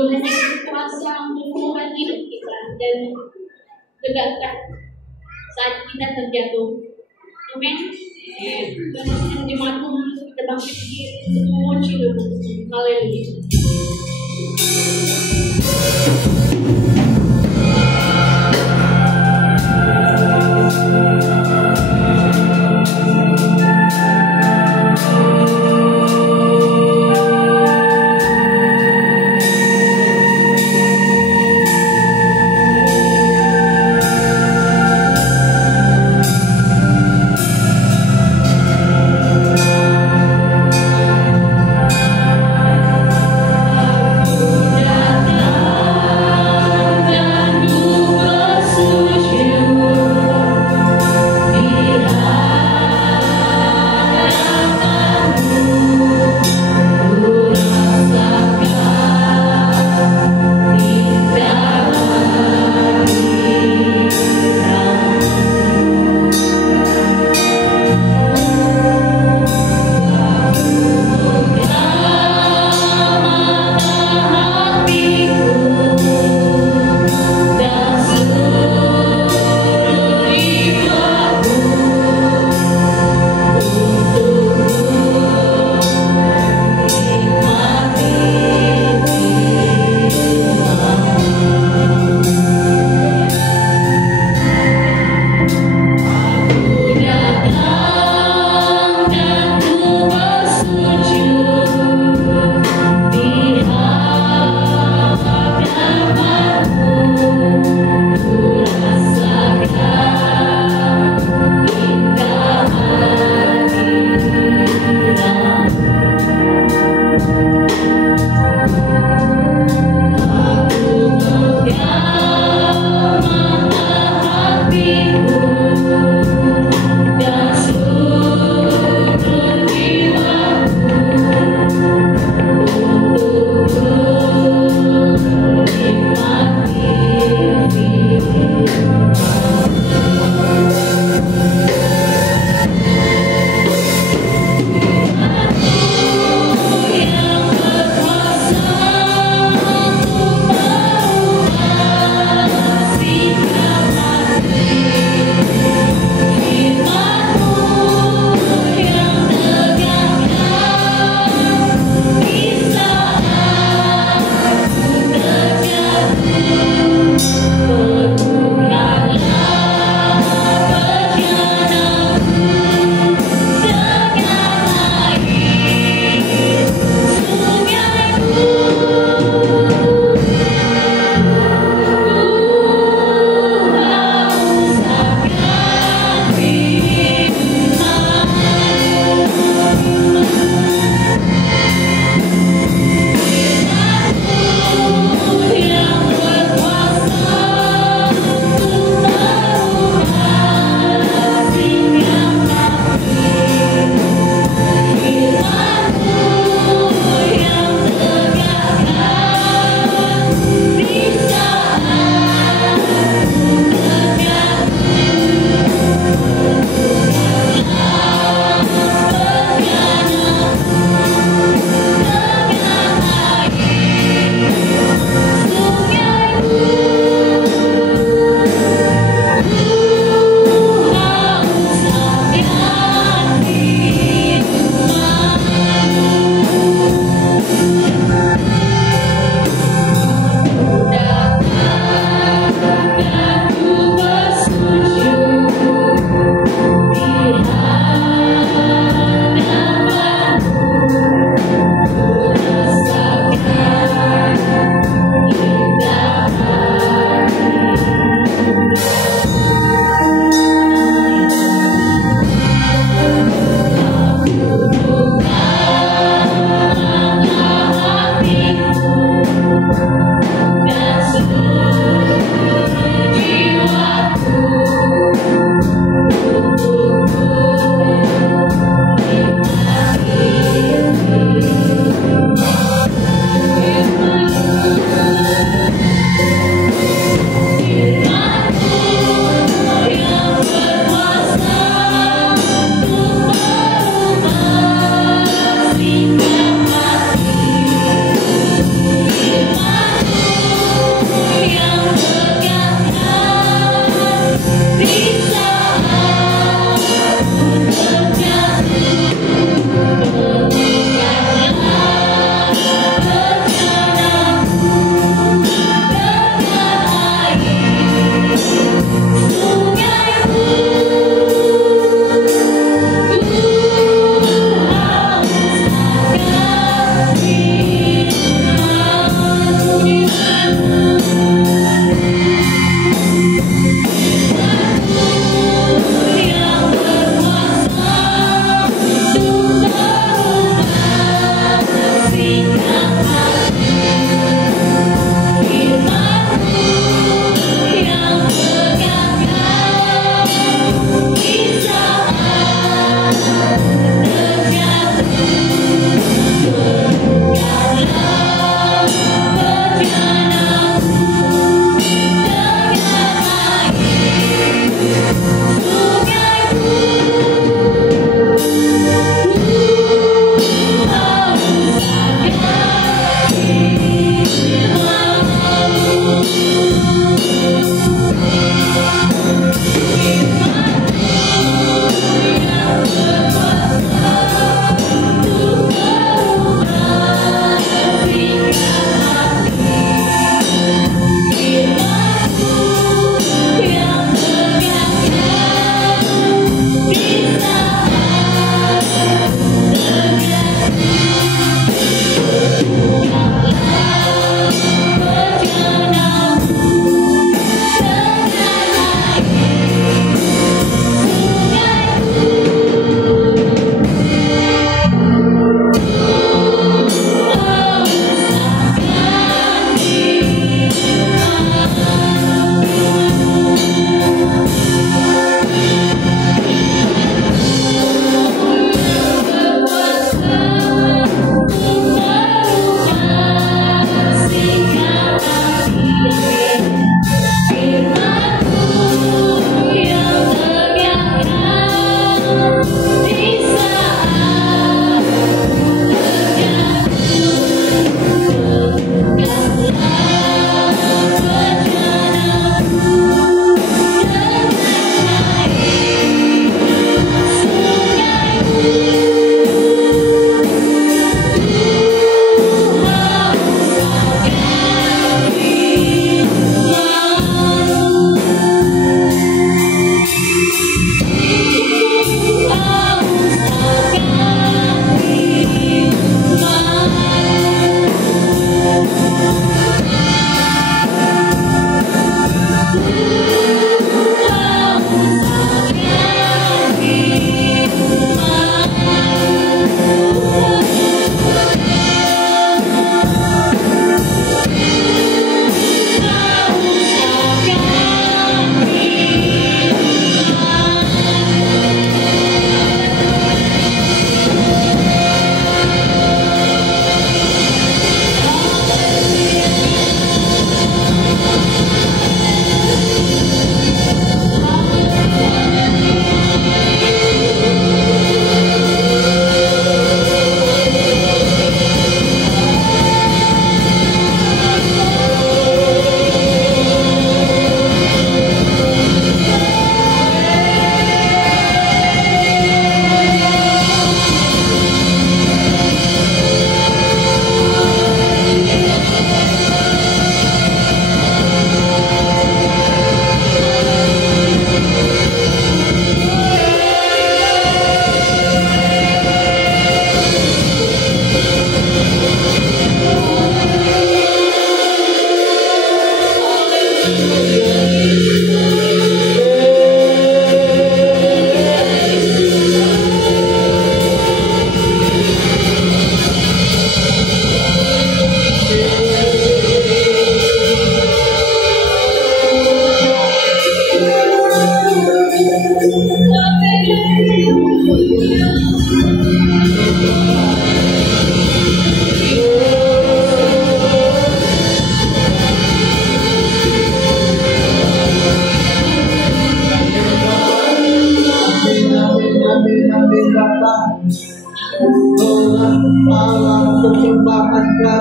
Tuhan yang kuasa menyembuhkan hidup kita dan tegakkan saat kita terjatuh. Amin. Dan jemaat Tuhan, kita bangkit berdiri untuk memuji Tuhan. Haleluya. Datang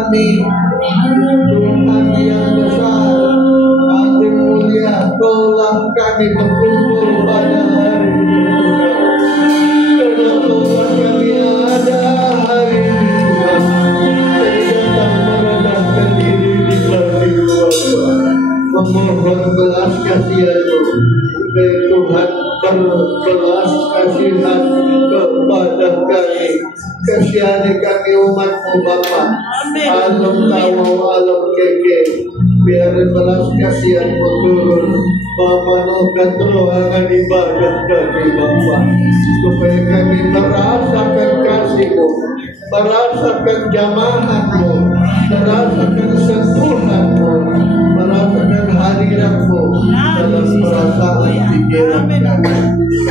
kami. Tuhan yang besar, Agung mulia, tolong kami berkumpul pada hari ini. Tuhan kami ada hari ini, Tuhan. Kami datang merendahkan diri di balik Bapa, memohon belas kasihan-Mu. Tuhan berbelas kasihan kepada kami. Kasihani kami umat-Mu Bapa. Alam tahu, alam keke. Biar belas kasihan-Mu turun memenuhkan ruangan ibadat kami Bapa. Supaya kami merasakan kasih-Mu, merasakan jamahan-Mu, merasakan sentuhan-Mu, merasakan hadirat-Mu dalam perasaan pikiran kami.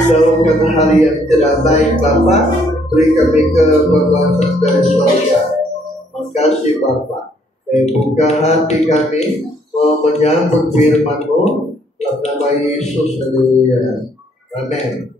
Jauhkan hal yang tidak baik Bapa, beri kami kekuatan dari surga. Makasih Bapa. Buka hati kami mau menyambut firman-Mu dalam nama Yesus. Haleluya. Amin.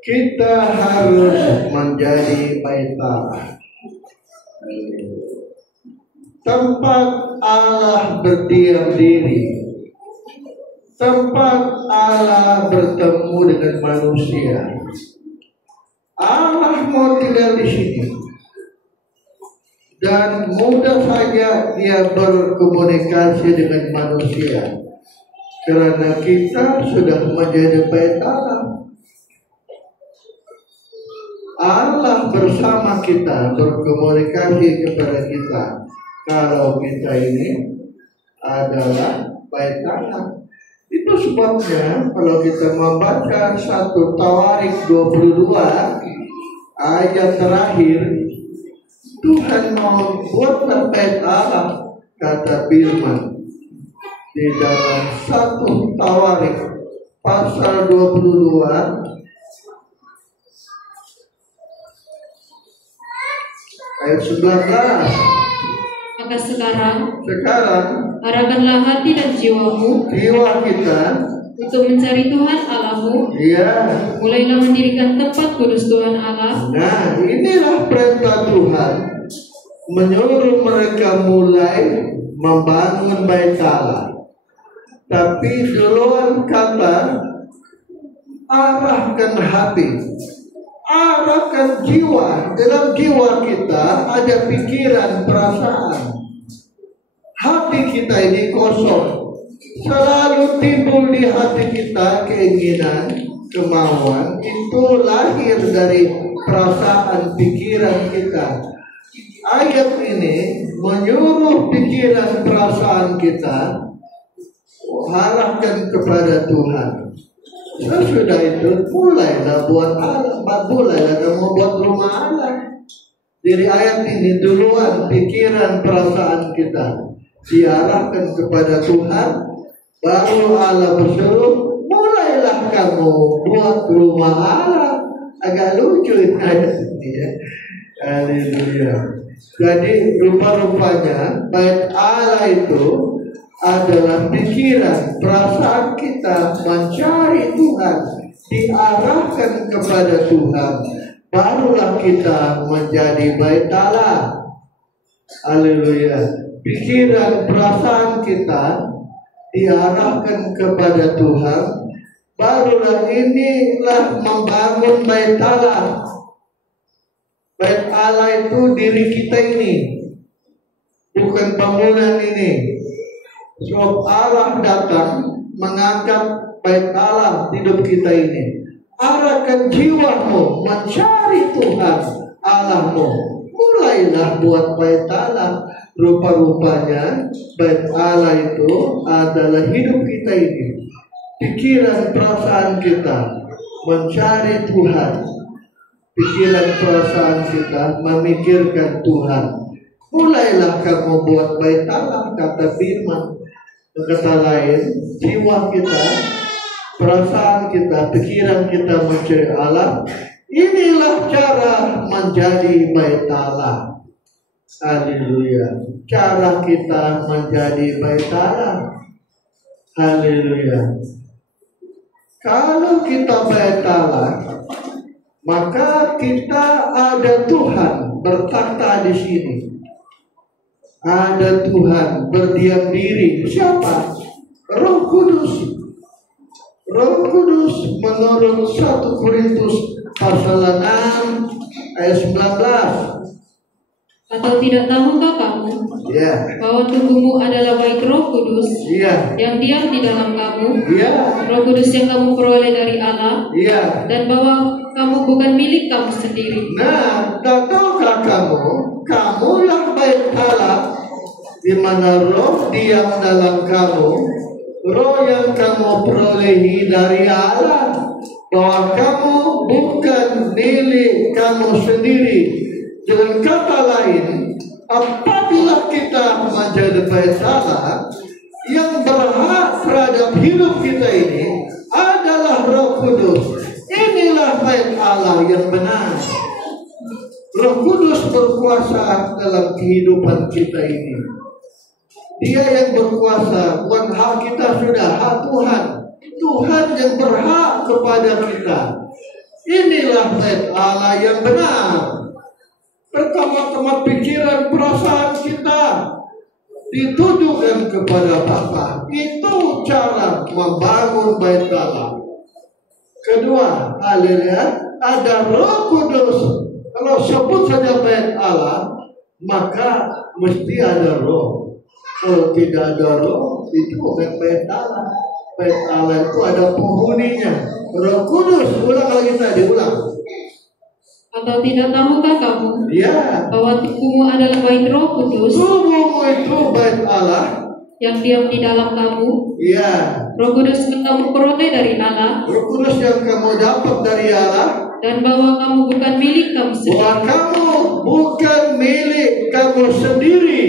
Kita harus menjadi bait Allah, tempat Allah berdiam diri, tempat Allah bertemu dengan manusia. Allah mau tinggal di sini, dan mudah saja Dia berkomunikasi dengan manusia, karena kita sudah menjadi bait Allah. Allah bersama kita, berkomunikasi kepada kita kalau kita ini adalah bait Allah. Itu sebabnya kalau kita membaca 1 Tawarik 22 ayat terakhir, Tuhan mau buatlah bait Allah, kata firman di dalam 1 Tawarik pasal 22 ayat 19. Maka sekarang arahkanlah hati dan jiwa kita untuk mencari Tuhan Allahmu. Iya. Mulailah mendirikan tempat kudus Tuhan Allah. Nah, inilah perintah Tuhan, menyuruh mereka mulai membangun bait Allah. Tapi duluan kata arahkan hati, arahkan jiwa. Dalam jiwa kita ada pikiran, perasaan. Hati kita ini kosong. Selalu timbul di hati kita keinginan, kemauan. Itu lahir dari perasaan, pikiran kita. Ayat ini menyuruh pikiran, perasaan kita arahkan kepada Tuhan. Sesudah itu mulailah buat Allah, mulailah kamu buat rumah Allah. Dari ayat ini duluan pikiran, perasaan kita diarahkan kepada Tuhan, baru Allah berseru, mulailah kamu buat rumah Allah. Agak lucu itu ayat ini ya. Haleluya. Jadi rupa-rupanya bait Allah itu adalah pikiran, perasaan kita mencari Tuhan, diarahkan kepada Tuhan, barulah kita menjadi bait Allah. Haleluya. Pikiran, perasaan kita diarahkan kepada Tuhan, barulah inilah membangun bait Allah. Bait Allah itu diri kita ini, bukan bangunan ini. Sebab Allah datang mengangkat bait Allah hidup kita ini. Arahkan jiwamu mencari Tuhan Allahmu. Mulailah buat bait Allah. Rupa-rupanya bait Allah itu adalah hidup kita ini. Pikiran, perasaan kita mencari Tuhan. Pikiran, perasaan kita memikirkan Tuhan. Mulailah kamu buat bait Allah, kata firman. Kata lain, jiwa kita, perasaan kita, pikiran kita mencari Allah. Inilah cara menjadi bait Allah. Haleluya. cara kita menjadi bait Allah. Haleluya. Kalau kita bait Allah, maka kita ada Tuhan bertakhta di sini. Ada Tuhan berdiam diri. Siapa? Roh Kudus. Roh Kudus menurut 1 Korintus pasal 6 ayat 19. Atau tidak tahukah kamu bahwa tubuhmu adalah bait Roh Kudus yang diam di dalam kamu, Roh Kudus yang kamu peroleh dari Allah, dan bahwa kamu bukan milik kamu sendiri. Nah, tahukah kamulah bait Allah, di mana Roh diam dalam kamu, Roh yang kamu perolehi dari Allah, bahwa kamu bukan milik kamu sendiri. Dengan kata lain, apabila kita menjadi bait Allah, yang berhak terhadap hidup kita ini adalah Roh Kudus. Inilah bait Allah yang benar. Roh Kudus berkuasa dalam kehidupan kita ini. Dia yang berkuasa, bukan hak kita sudah, hak Tuhan. Tuhan yang berhak kepada kita. Inilah bait Allah yang benar. Pertama-tama pikiran perasaan kita ditujukan kepada Bapa. Itu cara membangun bait Allah. Kedua, haleluya, ada Roh Kudus. Kalau sebut saja bait Allah, maka mesti ada Roh. Kalau tidak ada Roh, itu bukan bait Allah. Bait Allah itu ada penghuninya, Roh Kudus. Ulang lagi tadi, ulang. Atau tidak tahukah kamu bahwa tubuhmu adalah bait Roh Kudus? Tubuhmu itu bait Allah yang diam di dalam kamu. Roh Kudus yang kamu peroleh dari Allah. Roh Kudus yang kamu dapat dari Allah. Dan bahwa kamu bukan milik kamu sendiri. Bahwa kamu bukan milik kamu sendiri,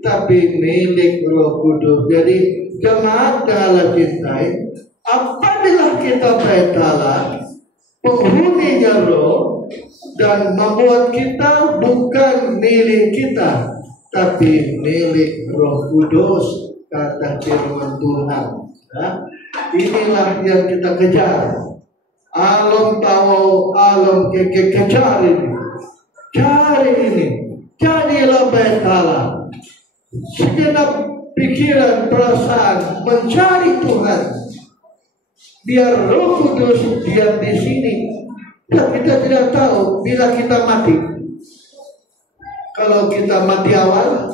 tapi milik Roh Kudus. Jadi jemaat Allah cintai, apabila kita bait Allah, penghuninya Roh, dan membuat kita bukan milik kita, tapi milik Roh Kudus, kata firman Tuhan. Inilah yang kita kejar. Alam tahu, alam kejar ini. Cari ini. Jadilah bait Allah. Segenap pikiran, perasaan mencari Tuhan. Biar Roh Kudus diam di sini. Dan kita tidak tahu bila kita mati. Kalau kita mati awal,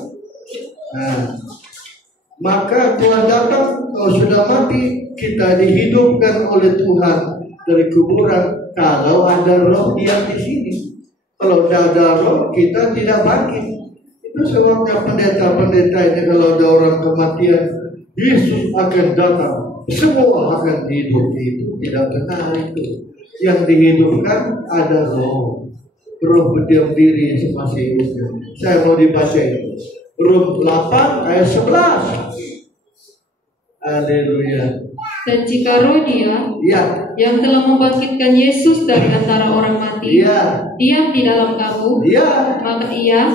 maka Tuhan datang. Kalau sudah mati, kita dihidupkan oleh Tuhan dari kuburan. Kalau ada Roh diam di sini. Kalau tidak ada Roh, kita tidak bangkit. Itu sebabnya pendeta-pendeta ini kalau ada orang kematian, Yesus akan datang, semua akan hidup. Itu tidak benar itu. Yang dihidupkan ada Roh. Roh berdiam diri semasa hidupnya. Saya mau dibaca itu. Rom 8 ayat 11. Haleluya. Dan jika Roh Dia yang telah membangkitkan Yesus dari antara orang mati diam di dalam kamu, maka Ia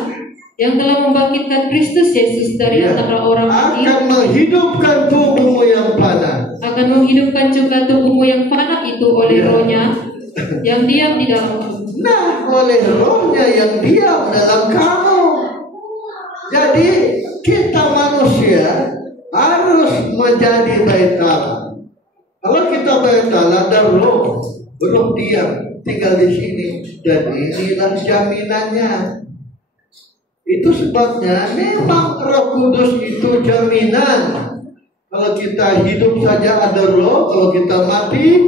yang telah membangkitkan Kristus Yesus dari antara orang mati akan menghidupkan tubuhmu yang fana. Akan menghidupkan juga tubuhmu yang fana itu oleh Roh-Nya yang diam di dalam kamu. Nah, oleh Roh-Nya yang diam dalam kamu. Jadi kita manusia harus menjadi bait Allah. Kalau kita bait Allah, ada Roh diam tinggal di sini, dan inilah jaminannya. Itu sebabnya memang Roh Kudus itu jaminan. Kalau kita hidup saja ada Roh, kalau kita mati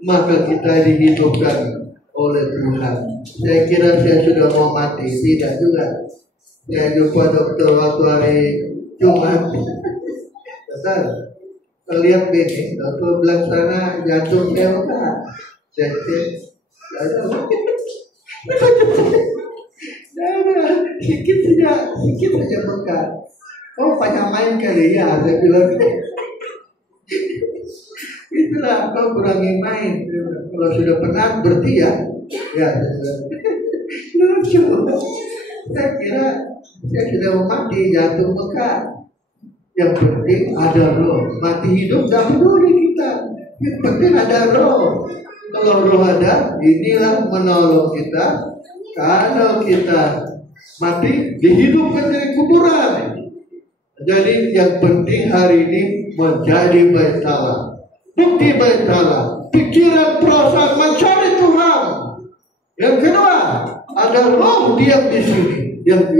maka kita dihidupkan oleh Tuhan. Saya kira saya sudah mau mati, tidak juga. Saya jumpa dokter waktu hari Jumat. Betul. Lihat begini, dokter bilang sana jantung saya enggak. Saya cek, sedikit saja bekas. Oh, banyak main kali ya, saya bilang. Itulah, kau kurangi main. Kalau sudah penat berarti ya. Lucu. Saya kira Saya sudah mau mati, jatuh Mekah. Yang penting ada roh. Mati hidup dah peduli kita. Yang penting ada roh. Kalau roh ada, inilah menolong kita. Kalau kita mati, dihidupkan dari kuburan. Jadi yang penting hari ini menjadi bait Allah. Bukti bait Allah, pikiran perasaan mencari Tuhan. Yang kedua, ada roh diam di sini. Yang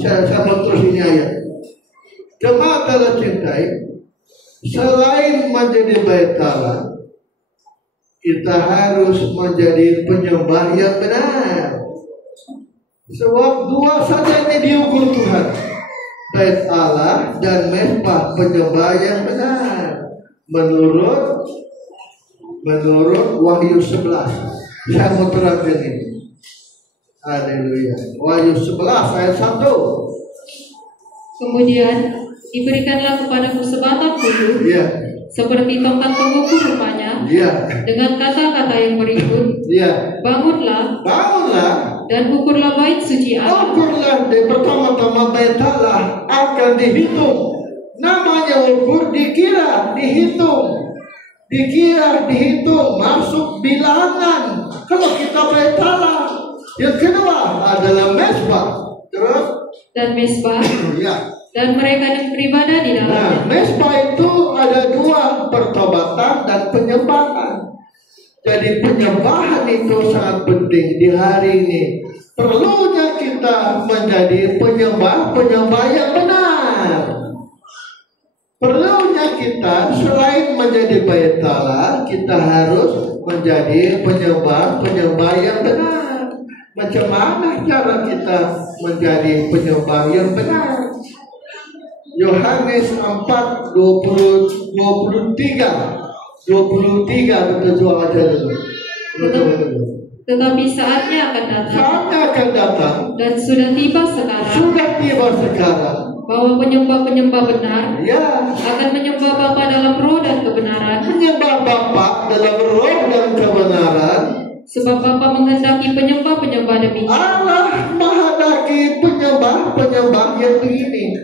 saya mau terus ini ayat. Jemaat Allah cintai, selain menjadi bait Allah, kita harus menjadi penyembah yang benar. Sebab dua saja ini diukur Tuhan, bait Allah dan mezbah, penyembah yang benar. Menurut Wahyu 11. Saya mau terangkan ini. Haleluya. Wahyu 11 ayat 1. Kemudian diberikanlah kepadaku sebatang kudu, seperti tongkat pengukur rupanya, dengan kata-kata yang berikut, bangunlah, dan ukurlah bait suci Allah. Ukurlah, pertama-tama bait Allah akan dihitung. Namanya ukur, dikira, dihitung, masuk bilangan. Kalau kita bait Allah. Yang kedua adalah mezbah. Terus dan mezbah. Dan mereka yang beribadah di dalamnya. Mezbah itu ada dua, pertobatan dan penyembahan. Jadi penyembahan itu sangat penting di hari ini. Perlunya kita menjadi penyembah yang benar. Perlunya kita selain menjadi bait Allah, kita harus menjadi penyembah yang benar. Macam mana cara kita menjadi penyembah yang benar? Yohanes 4:23 betul aja dulu. Tetapi saatnya akan datang. Dan sudah tiba sekarang. Bahwa penyembah-penyembah benar akan menyembah Bapa dalam roh dan kebenaran. Sebab Bapa menghendaki penyembah-penyembah demikian. Allah menghendaki penyembah yang begini.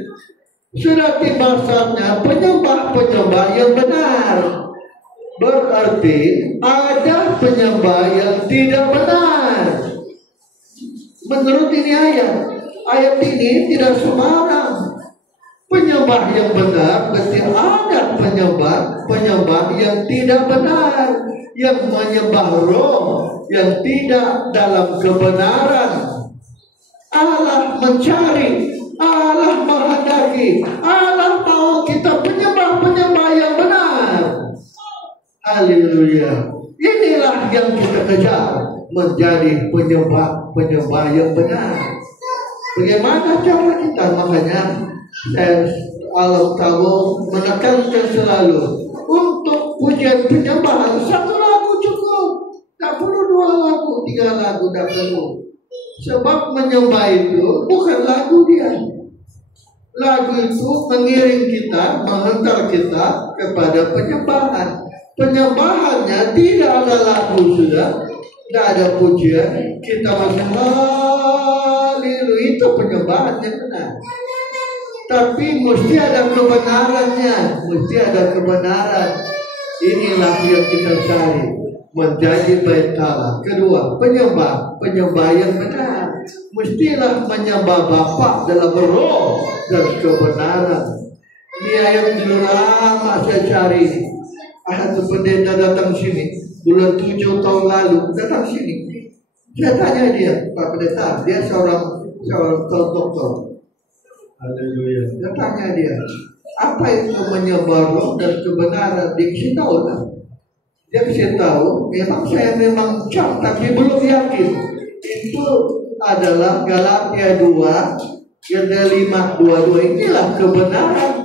Sudah tiba saatnya penyembah yang benar. Berarti ada penyembah yang tidak benar. Menurut ini ayat ini tidak sembarang. Penyembah yang benar berarti ada penyembah yang tidak benar, yang menyembah roh yang tidak dalam kebenaran. Allah mencari, Allah menghendaki, Allah mau kita penyembah yang benar. Haleluya. Inilah yang kita kejar, menjadi penyembah yang benar. Bagaimana cara kita? Makanya Allah tahu menekankan selalu untuk pujian penyembahan 1 lagu cukup, tak perlu 2 lagu, 3 lagu tak perlu. Sebab menyembah itu bukan lagu dia. Lagu itu mengiring kita, menghantar kita kepada penyembahan. Penyembahannya tidak ada lagu sudah, tidak ada pujian, kita masih haleluya, itu penyembahan yang benar. Tapi mesti ada kebenarannya, kebenaran. Inilah yang kita cari, menjadi bait Allah. Kedua, penyembah yang benar. Mestilah menyembah Bapa dalam roh dan kebenaran. Ini ayat dulu lama saya cari. Ada pendeta datang sini bulan 7 tahun lalu, datang sini. Saya tanya dia, Pak Pendeta, dia seorang dokter. Haleluya. Saya tanya dia, apa itu menyembah roh dan kebenaran? Dia kasih tahu lah. Dia kasih tahu, memang cak, tapi belum yakin. Itu adalah Galatia 2 ayat 5:22. Inilah kebenaran.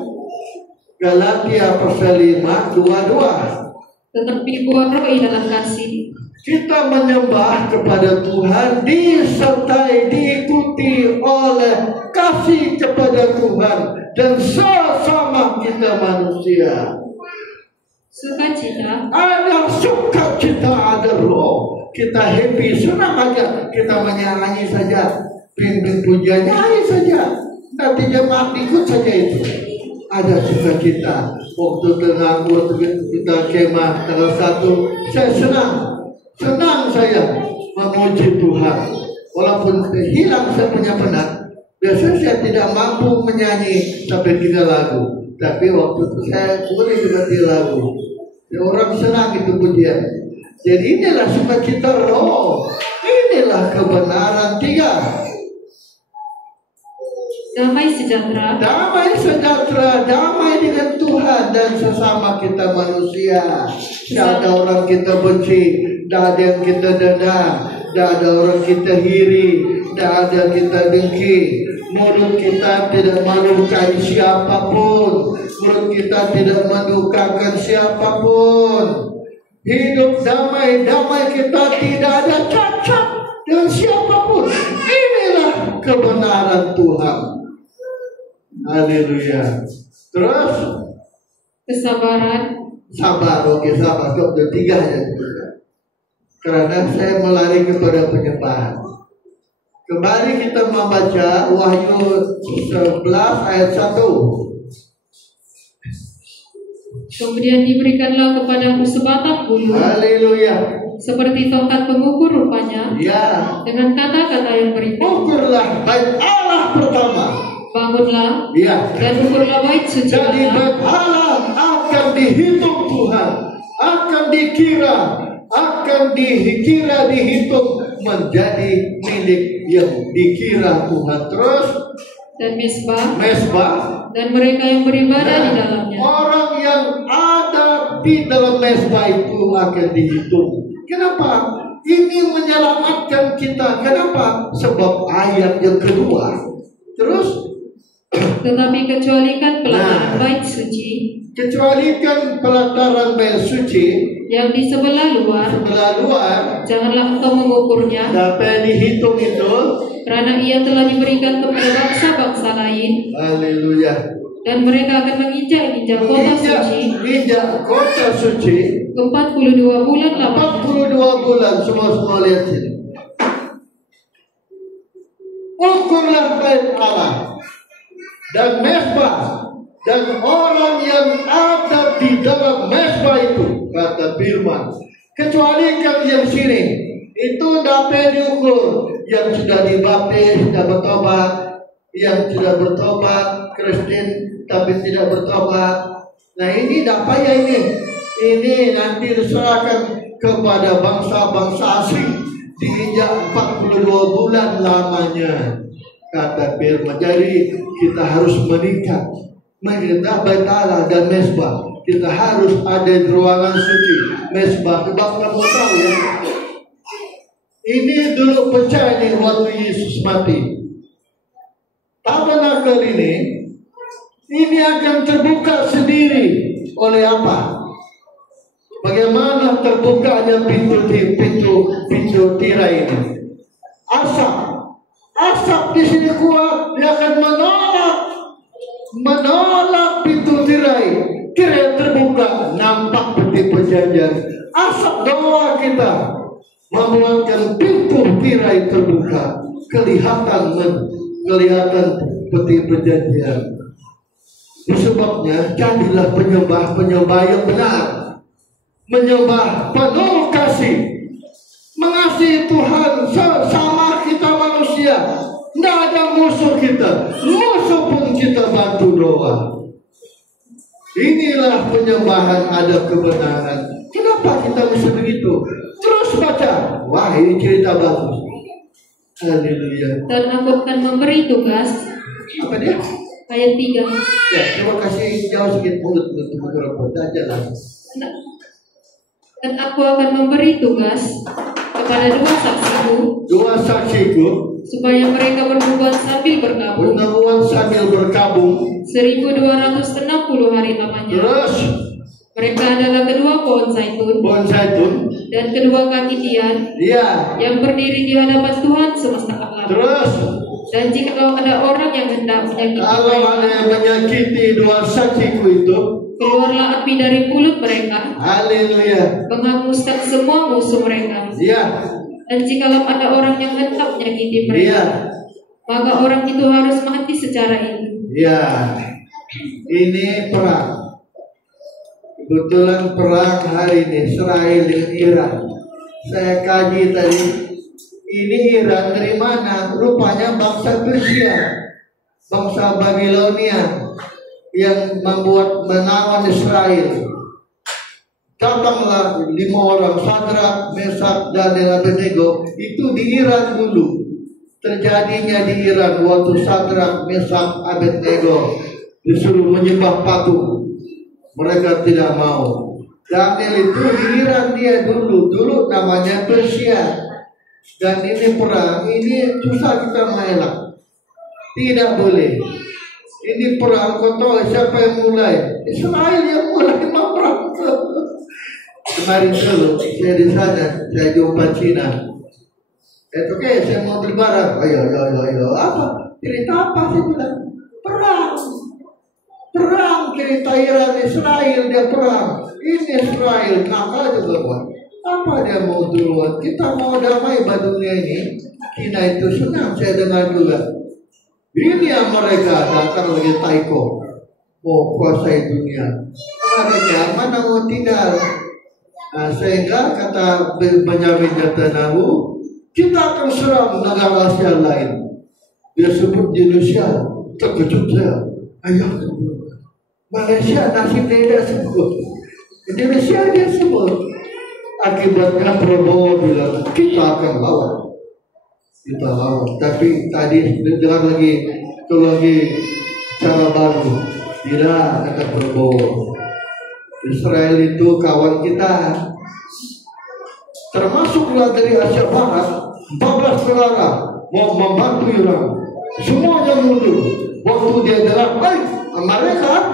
Galatia pasal 5:22. Tetapi buah roh dalam kasih. Kita menyembah kepada Tuhan disertai, diikuti oleh kasih kepada Tuhan dan sesama kita manusia. Sukacita. Ada sukacita, ada roh. Kita happy, senang aja. Kita menyanyi saja. pimpin pujian, nyanyi saja. Nanti jemaat ikut saja itu. Ada sukacita. Waktu kita kemah tanggal 1, saya senang saya memuji Tuhan. Walaupun hilang saya punya penat, biasanya saya tidak mampu menyanyi sampai 3 lagu. Tapi waktu itu saya boleh juga 3 lagu. Ya, orang senang itu pujian. Jadi inilah sukacita roh. Inilah kebenaran. 3. Damai sejahtera. Damai sejahtera, damai dengan Tuhan dan sesama kita manusia. Tidak ada orang kita benci, tidak ada yang kita dendam, tidak ada orang kita iri, tidak ada kita dengki. Mulut kita tidak melukai siapapun, mulut kita tidak mendukakan siapapun. Hidup damai, damai kita tidak ada cacat dengan siapapun. Inilah kebenaran Tuhan. Haleluya. Terus kesabaran. Sabar, oke sabar. Itu 3 ya. Karena saya melari kepada penyembahan. Kembali kita membaca Wahyu 11 ayat 1. Kemudian diberikanlah kepadaku sebatang bulu. Haleluya. Seperti tongkat pengukur rupanya. Ya. Dengan kata-kata yang berikut. Ukurlah bait Allah pertama. Bangunlah. Ya. Dan ukurlah bait suci. Jadi bait Allah akan dihitung Tuhan, akan dihitung menjadi milik yang dikira Tuhan. Terus dan mesbah dan mereka yang beribadah di dalamnya. Orang yang ada di dalam mesbah itu akan dihitung. Kenapa? Ini menyelamatkan kita. Kenapa? Sebab ayat yang kedua. Terus tetapi kecualikan pelataran bait suci. Kecualikan pelataran bait suci yang di sebelah luar. Janganlah engkau mengukurnya. Dapat dihitung itu. Karena ia telah diberikan kepada bangsa-bangsa lain. Haleluya. Dan mereka akan menginjak-injak kota suci. Injak kota suci. 42 bulan lamanya. 42 bulan. Semua lihat sini. Ukurlah bait Allah dan mesbah dan orang yang ada di dalam mesbah itu, kata firman. Kecualikan yang sini itu dapat diukur. Yang sudah dibaptis, sudah bertobat, yang sudah bertobat, Kristen tapi tidak bertobat. Nah ini dapat ya ini nanti diserahkan kepada bangsa-bangsa asing, diinjak 42 bulan lamanya, kata firman. Jadi kita harus menikah, menginjak bait Allah dan mesbah. Kita harus ada di ruangan suci, mesbah. Sebab kamu tahu ya, ini dulu pecah ini waktu Yesus mati. Tabernakel ini akan terbuka sendiri. Oleh apa? Bagaimana terbukanya pintu tirai ini? Asap di sini kuat, dia akan menolak pintu tirai. Tirai terbuka, nampak peti perjanjian. Asap doa kita membuatkan pintu tirai terbuka, kelihatan peti perjanjian. Sebabnya jadilah penyembah yang benar, menyembah penuh kasih, mengasihi Tuhan sesama kita manusia. Tidak ada musuh kita, musuh pun kita bantu doa. Inilah penyembahan, ada kebenaran. Kenapa kita bisa begitu? Terus baca. Wah, ini cerita bagus. Haleluya. Dan aku akan memberi tugas. Apa dia? Ayat 3. Ya, terima kasih. Jauh sedikit mulut untuk mikrofon. Jalan. Dan aku akan memberi tugas kepada 2 saksiku. Supaya mereka berbuat sambil berkabung. 1260 hari lamanya. Terus mereka adalah kedua pohon zaitun dan kedua kaki tian yang berdiri di hadapan Tuhan semesta alam. Terus dan jika ada orang yang hendak menyakiti 2 saksiku itu, keluarlah api dari mulut mereka. Haleluya. Menghanguskan semua musuh mereka. Iya. Dan jikalau ada orang yang hendak menyakiti mereka, maka orang itu harus mati secara ini. Ya, ini perang. Kebetulan perang hari ini Israel dengan Iran. Saya kaji tadi, ini Iran dari mana? Rupanya bangsa Persia, bangsa Babilonia yang membuat menawan Israel. Datanglah 5 orang, Sadrak, Mesak, dan Abednego. Itu di Iran dulu. Terjadinya di Iran waktu Sadrak, Mesak, Abednego disuruh menyembah patung. Mereka tidak mau. Daniel itu di Iran dia dulu namanya Persia. Dan ini perang, ini susah kita mengelak. Tidak boleh. Ini perang, kau tahu siapa yang mulai? Israel yang mulai perang. Kemarin dulu saya di sana, saya jumpa Cina. Oke, saya mau beli barang. Ayo, apa? Cerita apa sih bilang? Perang, cerita Iran Israel dia perang. Ini Israel nakal juga buat. Apa dia mau duluan? Kita mau damai dunia ini. Cina itu senang, saya dengar juga. Ini yang mereka datang lagi taiko, mau kuasai dunia. Mereka mana mau tinggal? Nah, sehingga kata Benjamin Netanyahu, kita akan serang negara Asia lain. Dia sebut Indonesia, terkejut saya. Ayo, Malaysia nasib dia sebut, Indonesia dia sebut. Akibatnya Prabowo bilang kita akan lawan. Kita lawan. Tapi tadi dengar lagi cara baru. Tidak, kata Prabowo. Israel itu kawan kita, termasuklah dari Asia Barat. 14 negara mau membantu Iran, semuanya mundur. Waktu dia dengar, mereka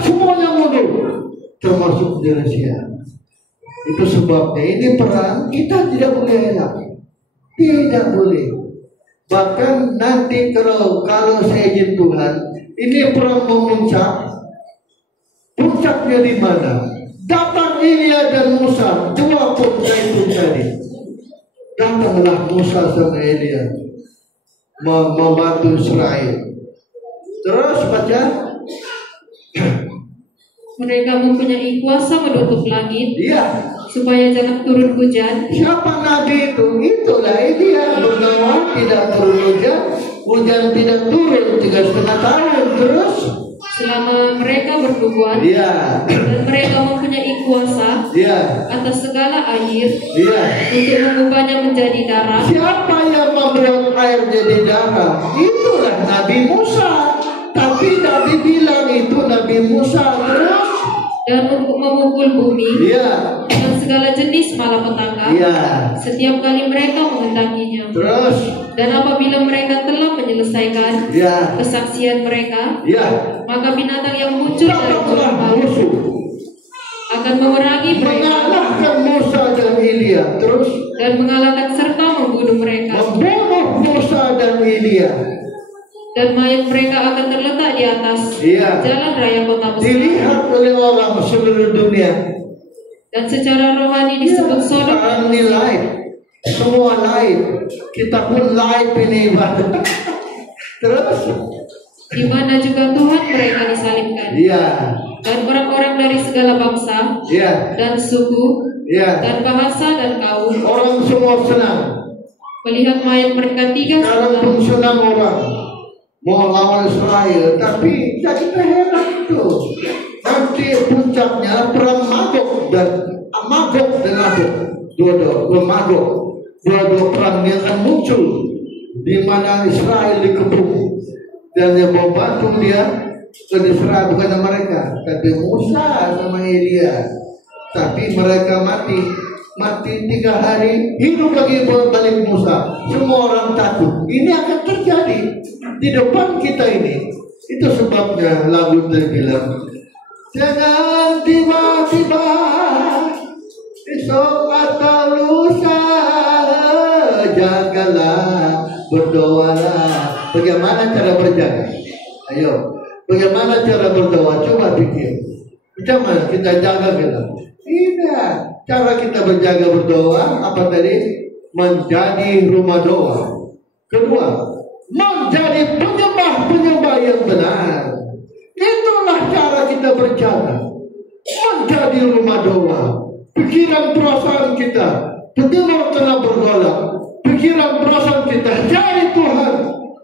semuanya mundur, termasuk Indonesia. Itu sebabnya ini perang kita tidak boleh elak, tidak boleh. Bahkan nanti kalau saya izin Tuhan, ini perang memuncak. Puncaknya di mana? Datang Elia dan Musa, 2 puncak itu tadi. Datanglah Musa sama Elia membantu Israel. Terus baca. Mereka mempunyai kuasa menutup langit, Iya, supaya jangan turun hujan. Siapa nabi itu? Itulah Elia. Berdoa tidak turun hujan tidak turun 3,5 tahun. Terus selama mereka bernubuat, iya, dan mereka mempunyai kuasa iya, atas segala air, iya, untuk mengubahnya menjadi darah. Siapa yang membuat air jadi darah? Itulah Nabi Musa. Tapi Nabi bilang itu Nabi Musa. Terus dan memukul bumi, iya, dan segala jenis malapetaka, iya, setiap kali mereka menghendakinya. terus Dan apabila mereka telah menyelesaikan iya, kesaksian mereka, iya, maka binatang yang muncul dari datanglah gurun musuh akan memerangi mereka mengalahkan Musa dan Elia. Terus dan mengalahkan serta membunuh mereka. membunuh Musa dan Elia. Dan mayat mereka akan terletak di atas Iya, jalan raya kota besar. dilihat oleh orang seluruh dunia. Dan secara rohani disebut Sodom. Sekarang ini live, semua live. Kita pun live ini ibadah. Terus di mana juga Tuhan mereka disalibkan. iya, Dan orang-orang dari segala bangsa iya, dan suku iya, dan bahasa dan kaum orang semua senang. melihat mayat mereka 3 Sekarang pun senang orang mau lawan Israel, tapi jadi heran itu. Nanti puncaknya perang Magog dan Magog. Dua perang yang akan muncul di mana Israel dikepung dan yang membantu dia Israel bukan mereka, tapi Musa sama Elia. Tapi mereka mati 3 hari, hidup lagi balik Musa. Semua orang takut. Ini akan terjadi di depan kita ini. Itu sebabnya lagu terbilang, jangan tiba-tiba esok atau lusa, jagalah, berdoalah. Bagaimana cara berjaga? Ayo, bagaimana cara berdoa? Coba pikir. Jangan kita jaga kita. Tidak. Cara kita berjaga berdoa apa tadi? Menjadi rumah doa. Kedua, menjadi penyembah-penyembah yang benar. Itulah cara kita berjaga. Menjadi rumah doa. Pikiran perasaan kita benar telah bergolak. Pikiran perasaan kita cari Tuhan.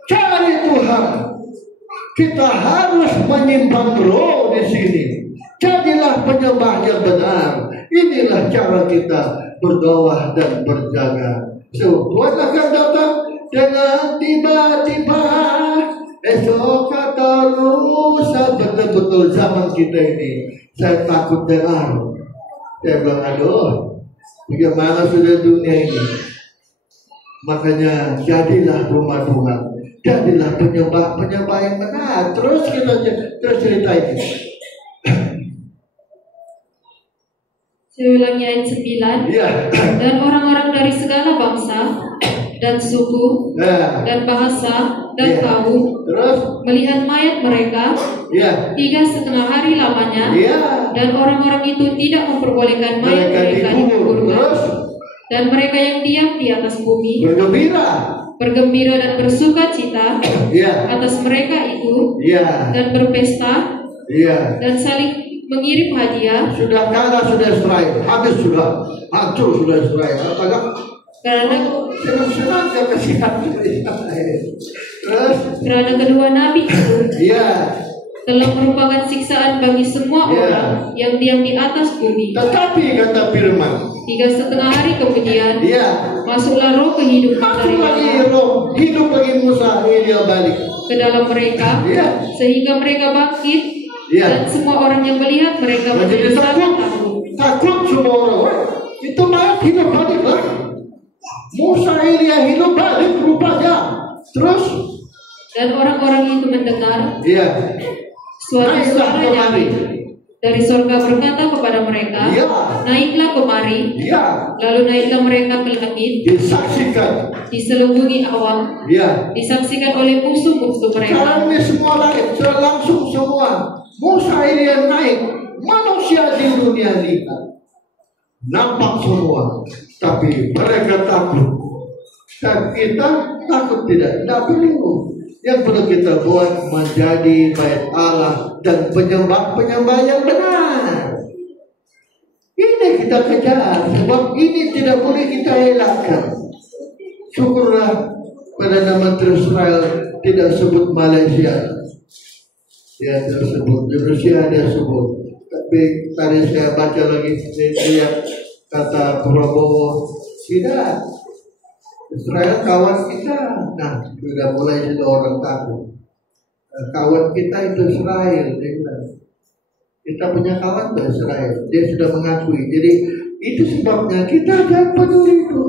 Cari Tuhan. Kita harus menyimpan roh di sini. Jadilah penyembah yang benar. Inilah cara kita berdoa dan berjaga. So, Tuhan akan datang dengan tiba-tiba. Esok atau lusa, betul-betul zaman kita ini. Saya takut dengar. Saya bilang, aduh, bagaimana sudah dunia ini? Makanya jadilah rumah Tuhan. Jadilah penyembah yang benar. Terus cerita ini. Saya ulangi ayat 9. Ya. Dan orang-orang dari segala bangsa dan suku dan bahasa dan kaum melihat mayat mereka 3,5 hari lamanya, dan orang-orang itu tidak memperbolehkan mayat mereka dikuburkan, dan mereka yang diam di atas bumi bergembira dan bersuka cita atas mereka itu, dan berpesta dan saling mengirim hadiah. Sudah kalah, sudah Israel, habis sudah, hancur sudah Israel. Karena senang-senang kasihan karena kedua nabi itu telah merupakan siksaan bagi semua orang yang diam di atas bumi. Tetapi kata firman, 3,5 hari kemudian masuklah roh kehidupan dari Allah, hidup lagi Musa, Elia balik ke dalam mereka, sehingga mereka bangkit, dan semua orang yang melihat mereka menjadi sangat takut semua orang. Itu mayat hidup balik lah. Musa, Elia hidup balik rupanya. Terus dan orang-orang itu mendengar suara nyanyi dari surga berkata kepada mereka, naiklah kemari. Lalu naiklah mereka ke langit, diselubungi awan, disaksikan oleh musuh-musuh mereka. Sekarang ini semua langit, langsung semua. Musa, Elia naik, manusia di dunia lihat, nampak semua, tapi mereka takut. Dan kita takut tidak perlu. Yang perlu kita buat menjadi bait Allah dan penyembah-penyembah yang benar. Ini kita kejar, sebab ini tidak boleh kita elakkan. Syukurlah Perdana Menteri Israel tidak sebut Malaysia. Dia tersebut, di Rusia dia sebut. Tapi tadi saya baca lagi, saya lihat kata Prabowo, tidak. Israel kawan kita. Nah, sudah mulai sudah orang takut. Kawan kita itu Israel, dia bilang. Kita punya kawan itu Israel. Dia sudah mengakui. Jadi itu sebabnya kita jangan peduli itu.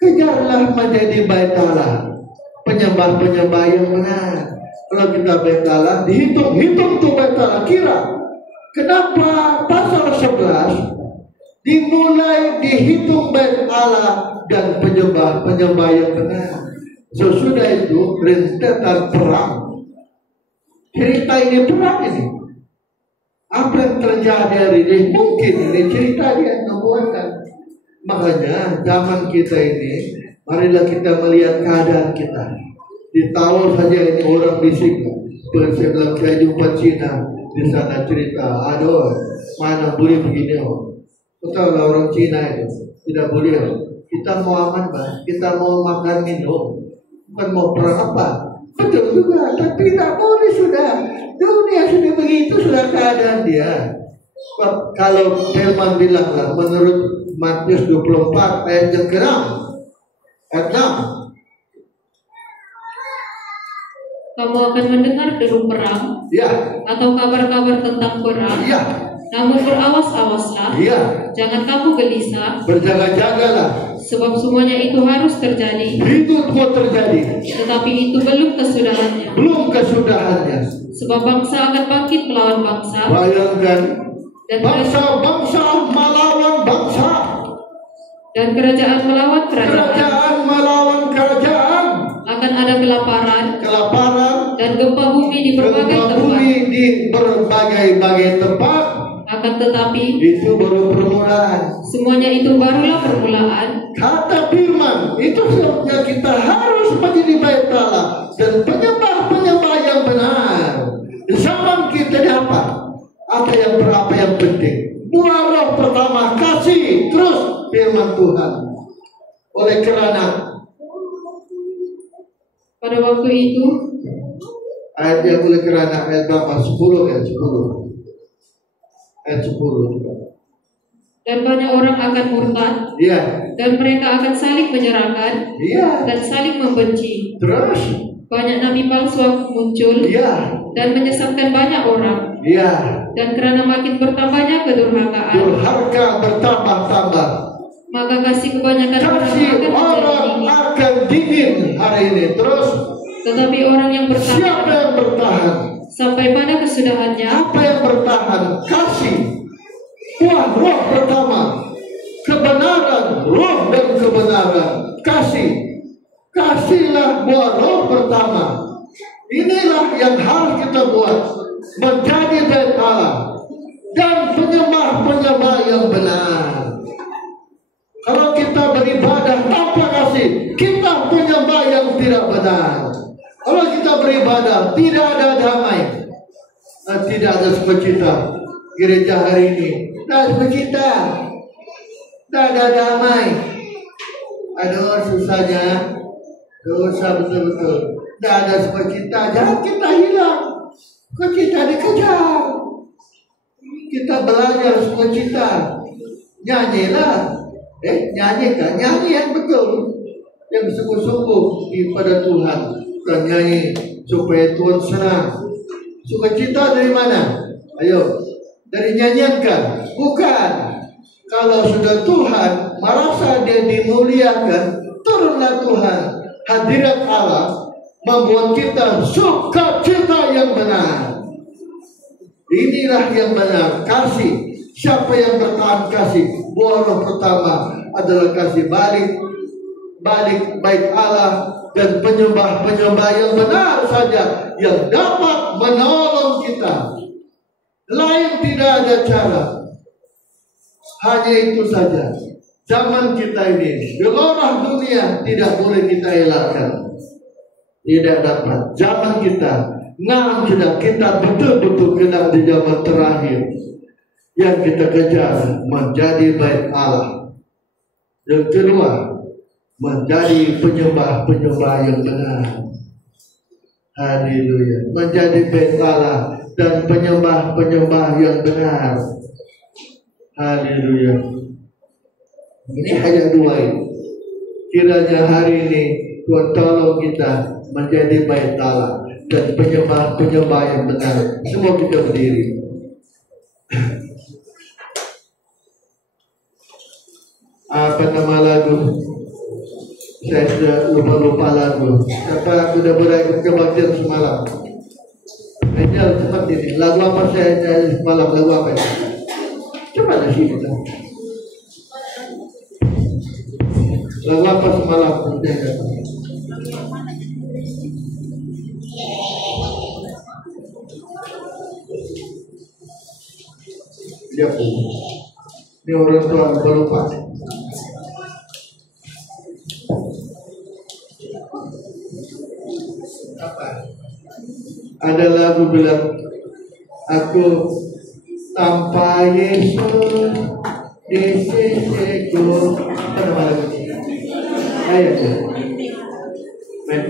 Kejarlah menjadi bait Allah, penyembah-penyembah yang benar. Kalau kita bait Allah, dihitung tuh bait Allah. Kira kenapa pasal 11 dimulai dihitung bait Allah dan penyembah yang benar. Sesudah itu rentetan perang. Cerita ini perang ini. Apa yang terjadi hari ini? Mungkin ini cerita dia membuatkan. Makanya zaman kita ini, marilah kita melihat keadaan kita. Di tahun saja ini orang bisik. Saya bilang saya jumpa Cina di sana cerita. Aduh, mana boleh begini? Betul lah orang Cina itu tidak boleh. Kita mau aman, Pak. Kita mau makan minum, bukan mau perang apa. Betul juga, tapi tidak boleh sudah. Dunia sudah begitu, sudah keadaan dia. Kalau firman bilang lah, menurut Matius 24 ayat yang ke-6, ayat 6. Kamu akan mendengar deru perang, atau kabar-kabar tentang perang. Namun berawas-awaslah, jangan kamu gelisah, berjaga-jagalah, sebab semuanya itu harus terjadi. Itu semua terjadi, tetapi itu belum kesudahannya. Sebab bangsa akan bangkit melawan bangsa. Bayangkan, dan bangsa melawan bangsa, dan kerajaan melawan kerajaan. Akan ada kelaparan, dan gempa bumi di berbagai tempat. Akan tetapi itu baru permulaan. semuanya itu barulah permulaan. Kata firman, itu sebabnya kita harus menjadi bait Allah dan penyembah-penyembah yang benar. Di zaman kita ini apa yang penting? Buah roh pertama, kasih, terus firman Tuhan. Oleh kerana Pada waktu itu ayatnya oleh kerana ayat berapa? 10 ayat 10 juga. dan banyak orang akan murtad, Iya. dan mereka akan saling menyerahkan Iya. dan saling membenci. Terus? Banyak nabi palsu akan muncul Iya. dan menyesatkan banyak orang. Iya. Dan karena makin bertambahnya kedurhakaan, Durhaka bertambah-tambah. maka kasih kebanyakan orang Kasih akan menjadi orang dingin. akan dingin hari ini. Terus Tetapi orang yang siapa bertahan yang bertahan? sampai pada kesudahannya, Apa yang bertahan? Kasih. Buah roh pertama, kebenaran, roh dan kebenaran. Kasihlah buah roh pertama. Inilah yang harus kita buat, menjadi bait Allah dan penyembah-penyembah yang benar. Kalau kita beribadah tanpa kasih, kita penyembah yang tidak benar. Kalau kita beribadah tidak ada damai, tidak ada sukacita. Gereja hari ini tidak ada sukacita, tidak ada damai. Aduh, susahnya, dosa betul-betul. Tidak ada sukacita, jangan kita hilang. Sukacita dikejar. Kita belajar sukacita. Nyanyilah. Nyanyikan, nyanyi yang betul, yang sungguh-sungguh kepada Tuhan. Bukan nyanyi supaya Tuhan senang. Sukacita dari mana? Ayo, dari nyanyikan. Bukan. Kalau sudah Tuhan merasa dia dimuliakan, turunlah Tuhan. Hadirat Allah membuat kita sukacita yang benar. Inilah yang benar. Kasih. Siapa yang bertahan kasih? Buah roh pertama adalah kasih. Balik bait Allah dan penyembah-penyembah yang benar saja yang dapat menolong kita. Lain tidak ada cara. Hanya itu saja. Zaman kita ini, gelora dunia tidak boleh kita elakkan. Tidak dapat. Zaman kita, sudah kita betul-betul kena di zaman terakhir. Yang kita kejar menjadi bait Allah. Yang kedua, menjadi penyembah-penyembah yang benar. Haleluya. Menjadi bait Allah dan penyembah-penyembah yang benar. Haleluya. Ini hanya dua ini. Kiranya hari ini Tuhan tolong kita menjadi bait Allah dan penyembah-penyembah yang benar. Semua kita berdiri. Apa nama lagu? Saya sudah lupa lagu. Apa aku sudah berakhir kebaktian semalam? Ini cepat ini. Lagu apa saya nyanyi semalam? Lagu apa ini? Coba di sini. Lagu apa semalam? Dia pun. Ini orang tua lupa. Apa? Ada lagu bilang, aku tanpa Yesus di sisiku. Apa nama lagu ini? Ayo main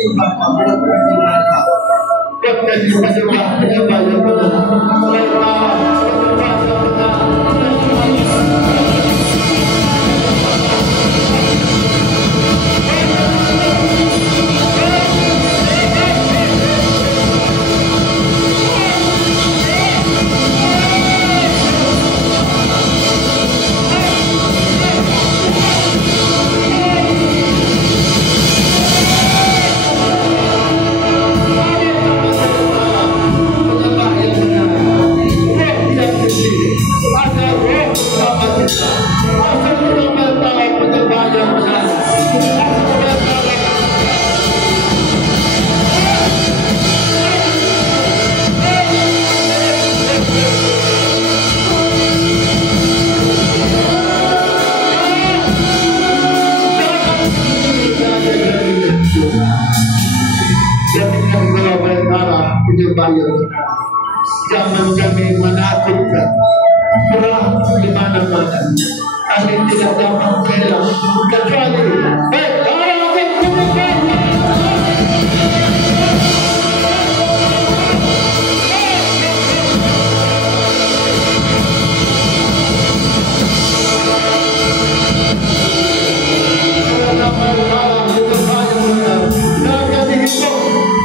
ini Bapa, berkat mereka. Buatkan di penyembah yang benar. Mereka jangan kami menakutkan, perang di mana-mana. Kami tidak dapat bela kecuali berdarah dan kebenaran.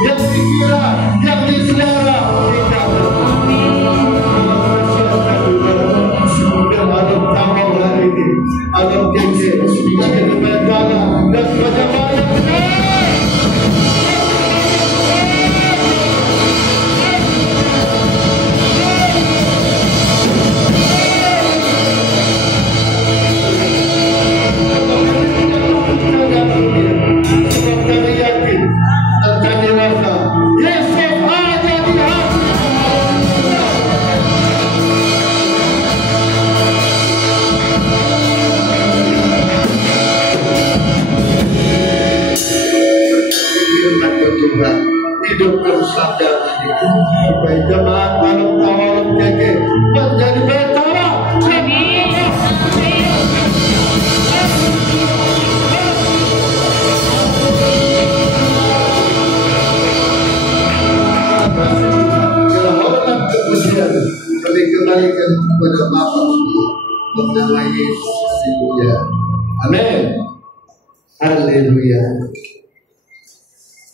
Yang dikira, yang diselera, alam kece, bagi kebaikan dan penyamaran. Sebab kami yakin dan kami rasa Yesus ada di hati. Hidupkan sabda itu supaya jemaat malam tawalam keke menjadi betara. Kelahoran kemudian kami kembalikan kepada Bapa dalam nama Yesus. Haleluya. Amin. Haleluya.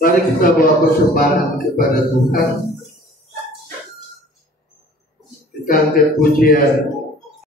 Mari kita bawa persembahan kepada Tuhan. Kita angkat pujian